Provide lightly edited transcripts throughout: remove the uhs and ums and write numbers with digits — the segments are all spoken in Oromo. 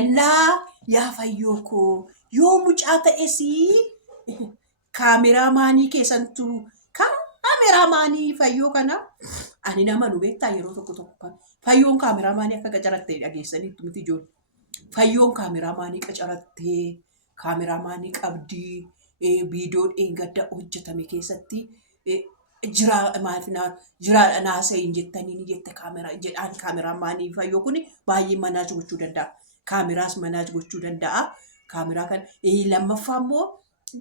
Innaa yaa fayyoo koo yoo mucaa ta'esi kaameraamaanii keessantu kaameraamaanii fayyoo kana ani nama nu beektaa yeroo tokko kan fayyoon kaameraamaanii akka qacarattee dhageessaniitu miti ijoollee. Fayyoon kaameraamaanii qacarattee kaameraamaanii qabdii viidiyoo dheengadda hojjetame keessatti jira naasa'in jettanii ni jette jedhaan kaameraamaanii fayyoo kun baay'ee manaaj gochuu danda'a. Kaameraas manaaj gochuu danda'a. Kaameraa kan lammaffaa immoo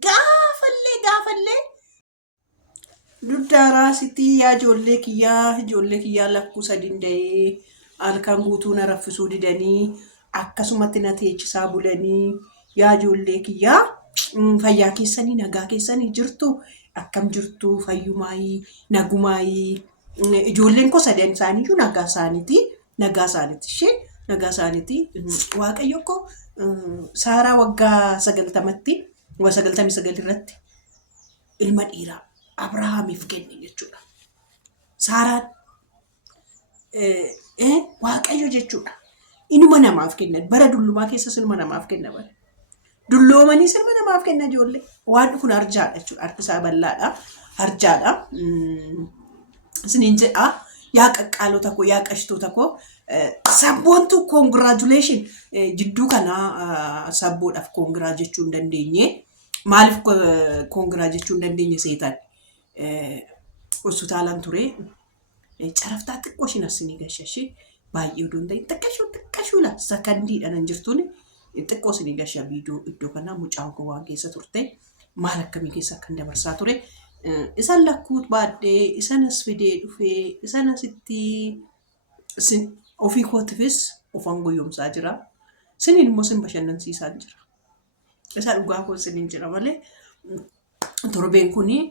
gaafallee Duddaaraa sitti yaa ijoollee kiyyaa lakkuu sadiin da'ee halkan guutuu na raffisuu didanii akkasumatti na teechisaa bulanii yaa ijoollee kiyyaa fayyaa keessanii nagaa keessanii jirtu akkam jirtu fayyumaayii nagumaayii ijoolleen koo sadan isaaniiyyuu nagaa isaaniiti ishee nagaa isaaniiti waaqayyo koo Saaraa waggaa 99 irratti ilma dhiiraa Abrahaamiif kenne jechuudha. Saaraan waaqayyo jechuudha. Inuma namaaf kenna. Bara dullumaa keessas ilma namaaf kenna bara. Dulloomanis ilma namaaf kenna ijoollee. Waan kun harjaadha jechuudha. Harki isaa bal'aadha. Harjaadha. Isiniin jedhaa yaa qaqqaalota koo yaa qashtoota koo sabboontu congratulation jidduu kanaa sabboodhaaf congrats jechuu hin dandeenye. Maaliif congrats jechuu hin dandeenye seetan? Hospitaalaan ture caraftaa xiqqoo ishiin asinii gashashee baay'ee odoo hin ta'in xiqqashuu la sakandiidhaan hin jirtuun xiqqoo isinii gashaa viidiyoo iddoo kanaa mucaan koo waan keessa turte maal akkamii keessa akkan dabarsaa ture isaan lakkuut baadhee isaan as fidee dhufee isaan asitti ofii kootifis ofan goyyomsaa jira siniin immoo sin bashannansiisaa jira isa dhugaa koo siniin jira malee torbeen kunii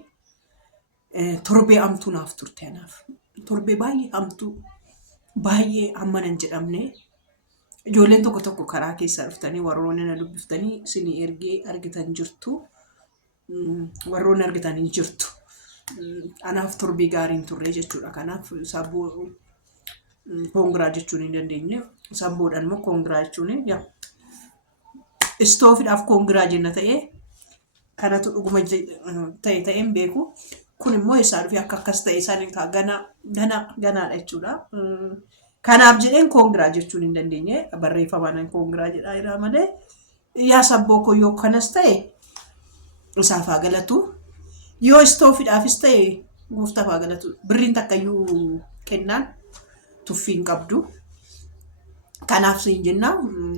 torbee hamtuu naaf turte anaaf. Torbee baay'ee hamtuu baay'ee hammanan jedhamne ijoolleen tokko karaa keessa dhuftanii warroonni na dubbiftanii isinii ergee argitan jirtu warroonni argitanii jirtu. Anaaf torbee gaariin turre jechuudha. Kanaaf sabboo kongiraa jechuun hin dandeenye sabboodhaan immoo kongiraa jechuun istoofiidhaaf kongiraa jenna ta'ee kanatu dhuguma ta'een beeku. Kun immoo isaa dhufi akka akkas ta'e isaan ganaadha jechuudha. Kanaaf jedheen kongiraa jechuun hin dandeenye barreeffamaan kongiraa jedhaa malee yaa sabboo koo yoo kanas ta'e isaaf haa galatu. Yoo istoofiidhaafis ta'e gooftaaf haa galatu. Birriin takkayyuu kennaan tuffiin qabdu. Kanaaf siin jenna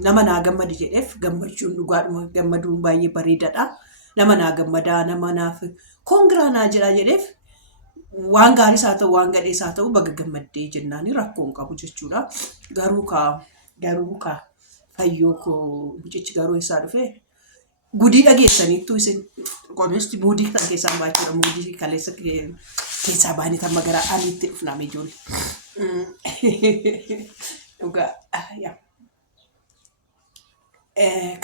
nama naa gammadi jedheef gammachuun dhugaadhuma gammaduun baay'ee bareedaadha. Nama naa gammadaa nama naaf kongiraa naa jedhaa jedheef waan gaariis haa ta'u waan gadhees haa ta'u baga gammaddee jennaani rakkoo hin qabu jechuudha. Garuu kaa fayyoo koo mucichi garuu isaa dhufe gudii dhageessaniittu isin qomeesti muudii kan keessaa baachuudha muudii kaleessa keessaa baanii kan magaraa aaniitti dhufname ijoollee. Dhugaa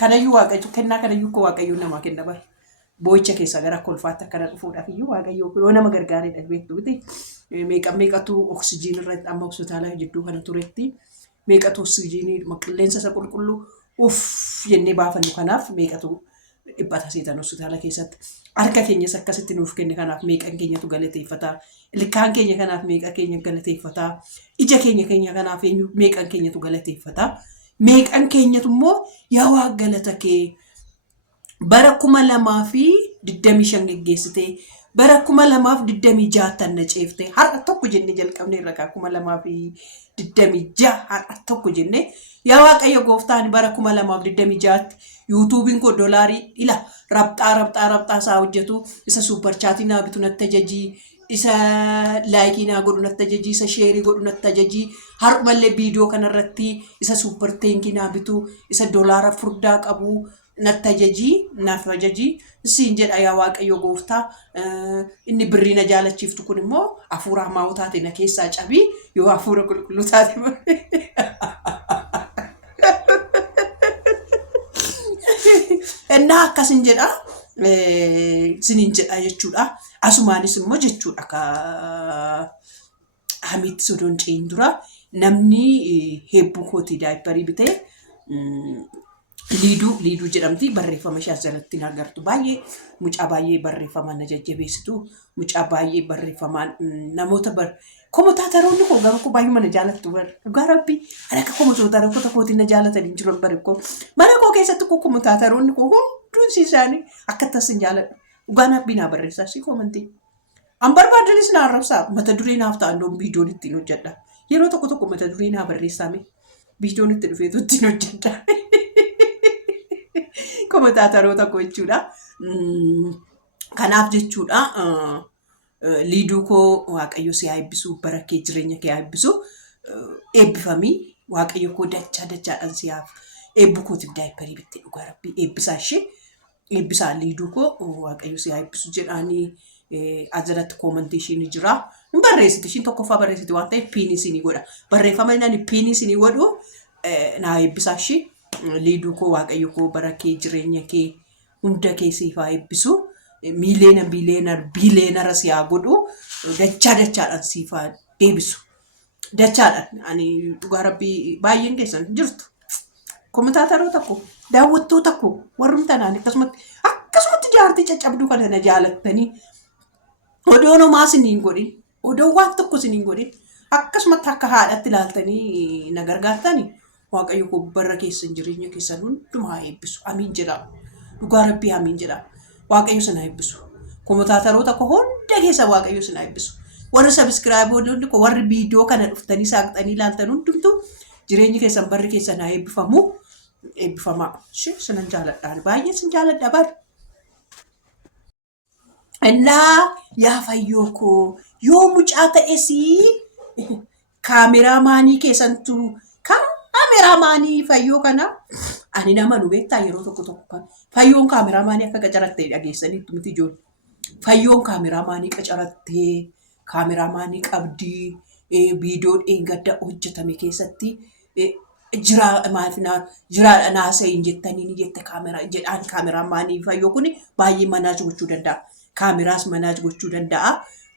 kanayyuu waaqayyo kennaa kanayyuu koo waaqayyo namaa kenna bara. Boo'icha keessa gara kolfaatti akkana dhufuudhaaf iyyuu waaqayyo yoo nama gargaareedha beektu miti. Meeqatu oksijiinii irratti amma hospitaala jidduu kana turetti meeqatu oksijiinii qilleensa isa qulqulluu jennee baafannu kanaaf meeqatu dhibbata seetan hospitaala keessatti harka keenyas akkasitti nuuf kenne kanaaf meeqan keenyatu galateeffataa ilkaan keenya kanaaf meeqa keenya galateeffataa ija keenya kanaaf meeqan keenyatu galateeffataa meeqan keenyatu immoo yaa waa galata kee bara 2025 geggeessitee bara 2026 tanna ceeftee har'a tokko jennee jalqabnee irra 2026 har'a tokko jennee yaa waaqayyo gooftaan bara 2026 yuutuubiin koo doolaarii ila rabxaa isaa hojjetu isa suuper chaatii naa bitu natti ajajii isa laayikii naa godhu natti ajajii isa sheerii godhu natti ajajii har'umallee viidiyoo kanarratti isa suuper teenkii naa bitu isa doolaara furdaa qabu natti ajajii naaf ajajii siin jedha yaa waaqayyo gooftaa inni birrii na jaalachiiftu kun immoo hafuura hamaa taate na keessaa cabii yoo hafuura qulqulluu taate ennaa akkasin jedha siniin jedha jechuudha. Asumaanis immoo jechuudha ka hamitti sodoon ce'in dura namni hebbuu kootii daayipparii bitee Liiduu jedhamti barreeffama ishee asirratti agartu baay'ee mucaa baay'ee barreeffamaan na jajjabeessitu mucaa baay'ee barreeffamaan namoota komotaataroonni koo gaafa koo baay'ee mana jaalattu dhugaa rabbi ani akka komotaataroota kootiin na jaalatanii jiran bari koo mana koo keessatti koo komotaataroonni koo hunduun isaanii akka tasin jaaladhu dhugaa nabbii naa barreessaa si komantii. An barbaadanis na arrabsaa mata duree naaf ta'an doon viidiyoon ittiin hojjedha yeroo tokko mata duree naa barreessaame viidiyoon itti dhufeetu ittiin hojjedha. Komotaataroota koo jechuudha. Kanaaf jechuudha liiduu koo waaqayyo si haa eebbisu bara kee jireenya kee haa eebbisu eebbifamii waaqayyo koo dachaadhaan si haa eebbu kootiif daayipparii bittee dhugaa rabbii eebbisaa ishee eebbisaa liiduu koo waaqayyo si haa eebbisu jedhaanii asirratti koomantii ishii ni jira. Hin barreessiti ishiin tokkoffaa barreessiti waan ta'eef piinii isinii godha. Barreeffama inni piinii isinii godhu naa eebbisaa ishee. Liiduu koo waaqayyo koo bara kee jireenya kee hunda keessiif haa eebbisu biileenara si haa godhu dachaadhaan siif haa deebisu dachaadhaan ani dhugaa rabbii baay'een keessan jirtu komotaataroota koo daawwattoota koo warrumtanaan akkasumatti jaartii caccabduu kana na jaalattanii odoo nomaa siniin godhin odoo waan tokko siniin godhin akkasumatti akka haadhatti ilaaltanii na gargaartanii. Waaqayyo koo bara keessan jireenya keessan hundumaa haa eebbisu. Amiin jedha. Dhugaa rabbii amiin jedha. Waaqayyo sana eebbisu. Komotaataroota koo hunda keessa waaqayyo sana eebbisu. Warri sabiskiraayiboonni koo warri viidiyoo kana dhuftanii saaqxanii ilaaltan hundumtuu jireenyi keessan barri keessan haa eebbifamu. Eebbifamaa. Sinan jaaladhaan baay'ee sin jaaladha bari. Innaa yaa fayyoo koo yoo mucaa ta'es kaameraa maanii keessantu kaameraamaanii fayyoo kana ani nama nu beektaa yeroo tokko kan fayyoon kaameraamaanii akka qacarattee dhageessaniitu miti ijoollee. Fayyoon kaameraamaanii qacarattee kaameraamaanii qabdii viidiyoo dheengadda hojjetame keessatti jira naasa'iin jettanii jette kaameraamaanii fayyoo kun baay'ee manaaj gochuu danda'a. Kaameraas manaaj gochuu danda'a.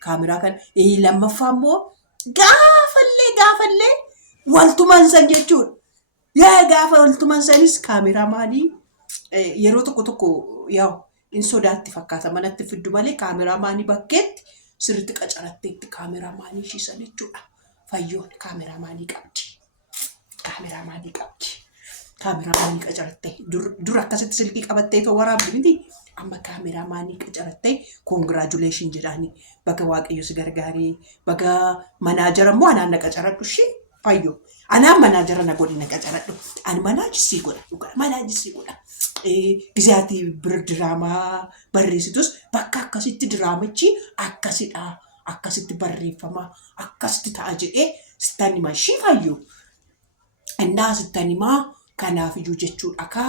Kaameraa kan lammaffaa immoo gaafallee waltuman san jechuudha. Yaa gaafa waltuman sanis kaameraamaanii yeroo tokko yaa in sodaatti fakkaata manatti fiddu malee kaameraamaanii bakkeetti sirriitti qacaratteetti kaameraamaanii shiisan jechuudha. Fayyoon kaameraamaanii qabdi. Kaameraamaanii qacarattee dur akkasitti silkii qabattee too waraabdi miti. Amma kaameraamaanii qacarattee koongiraajuleeshin jedhaanii bakka waaqayyo si gargaaree bakka manaajara immoo anaan na qacaradhu ishee fayyoo. Anaan manaajara na godhi na qacaradhu. Ani manaajisii godha. Gizaatii bir diraamaa barreessitus bakka akkasitti diraamichi akkasidha. Akkasitti barreeffama. Akkasitti ta'a jedhee sittan himaa ishee fayyoo. Innaa sittan himaa kanaafiyyuu jechuudha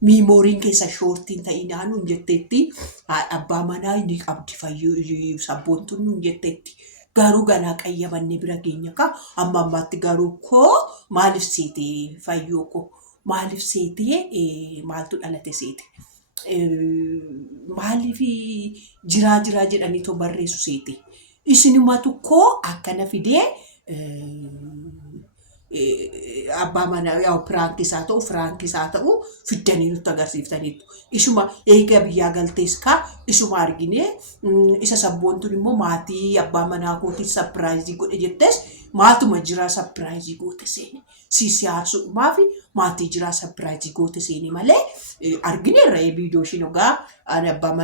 miimooriin keessa shoortiin ta'ii naannuun jetteetti abbaa manaa inni qabdi fayyuu sabboontuun nuun jetteetti. Garuu ganaa qayyabanne bira keenya amma ammaatti garuu koo maaliif seetee fayyoo koo maaliif seetee maaltu dhalate seete maaliif jiraa jedhanii too barreessu seete isinumatu koo akkana fidee abbaa manaa yaa firaankisaa ta'u fiddanii nutti agarsiiftaniitu. Isuma eega biyyaa galtees isuma arginee isa sabboontuun immoo maatii abbaa manaa kootii sapiraayizii godhe jettes maatuma jiraa sapiraayizii goote seene. Siyaasumaa fi maatii jiraa sapiraayizii goote seene malee argineerra viidiyoo ishiin ogaa ani abbaa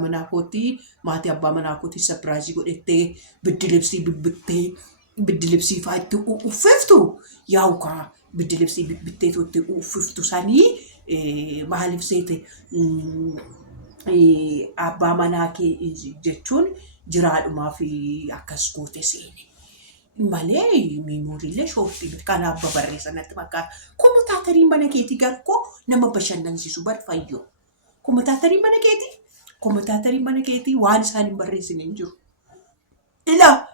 manaa kootii maatii abbaa manaa kootii sapiraayizii godhettee biddilibsii bibbittee biddilibsii fa'aa itti uffiftu yaa'ukaa biddilibsii bitteetu itti uffiftu sanii maaliif seete abbaa manaa kee jechuun jiraadhumaa fi akkas goote seene malee miimooriilee shoortii kan abba barreessanatti fakkaata. Komotaatarii mana keetii garkoo nama bashannansiisu barfayyoo. Komotaatarii mana keetii waan isaan hin barreessine hin jiru. Ilaa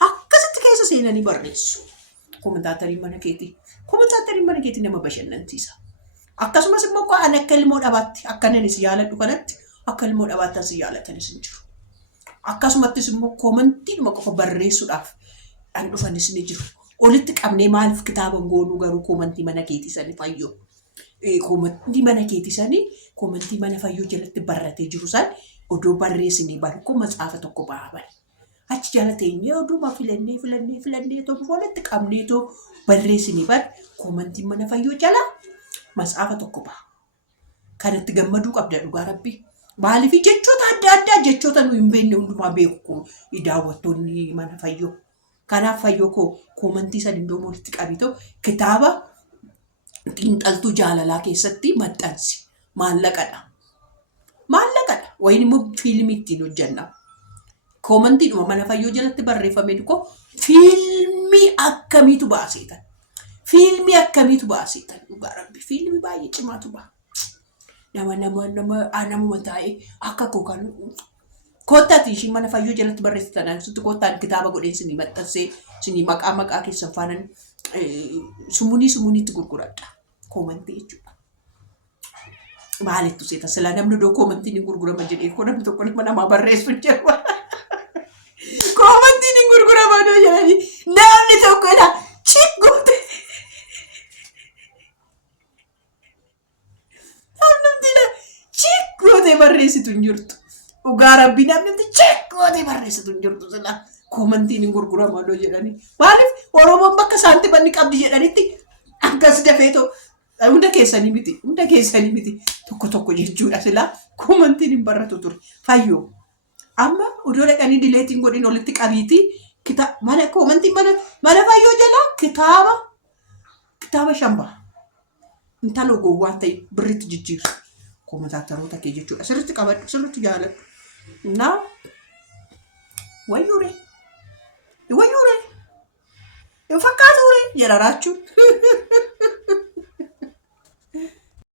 akkasitti keessa seenanii barreessu. Komotaatarii mana keetii nama bashannansiisa. Akkasumas immoo ani akka ilmoo dhabaatti akka inni si yaaladhu kanatti akka ilmoo dhabaatti si yaalatanis hin jiru. akkasumattis immoo koomantiidhuma qofa barreessuudhaaf an dhufanis ni jiru. Olitti qabnee maaliif kitaaba goonuu garuu koomantii mana keetii sanii fayyoo. Koomantii mana keetii sanii koomantii mana fayyoo jalatti barratee jiru san odoo barreessinee barkoo matsaafa tokko baaban. Achi jala teenyee oduuma filannee tokko walitti qabnee too barreessinee bar koomantii mana fayyoo jala matsaafa tokko baa. Kanatti gammaduu qabda dhugaa rabbi. Maaliif jechoota adda addaa jechoota nu hin beekne hundumaa beeku daawwattoonni mana fayyoo. Kanaaf fayyoo koo koomantii san iddoo walitti qabitoo kitaaba xiinxaltuu jaalalaa keessatti maxxansi. Maallaqadha. Wayin immoo fiilmii ittiin hojjenna. Koomantiidhuma mana fayyoo jalatti barreeffame dhuko fiilmii akkamiitu baaseetan. Dhugaa rabbi fiilmii baay'ee cimaatu ba'a. Nama taa'ee akka kookan koottaati ishii mana fayyoo jalatti barreessitan asitti koottaan kitaaba godheen sinii maxxansee sinii maqaa keessan faanaan sumuuniitti gurguradha. Koomantii jechuudha. Maalittu seeta sila namni doo koomantiin hin gurgurama jedhee koo namni tokko namaa barreessu jedhama. Koomantiin hin gurgurama doo jedhanii namni tokkodha chiggoote. Chiggoote barreessitu hin jirtu. Dhugaa rabbii namni chiggoote barreessitu hin jirtu sila koomantiin hin gurgurama doo jedhanii. Maaliif Oromoon bakka saantibanni qabdi jedhanitti akkas dafeetoo. Hunda keessanii miti tokko jechuudha sila koomantiin hin barratu ture. Fayyoo. Amma odoo dhaqanii dileetiin godhin olitti qabiitii mana koomantiin mana fayyoo jala kitaaba shambaa. Intala gowwaa ta'e birritti jijjiirsu. Koomentaataroota kee jechuudha. Sirriitti qabadhu, sirriitti jaaladhu. Naa wayyuure. Fakkaatuure jedha raachuun.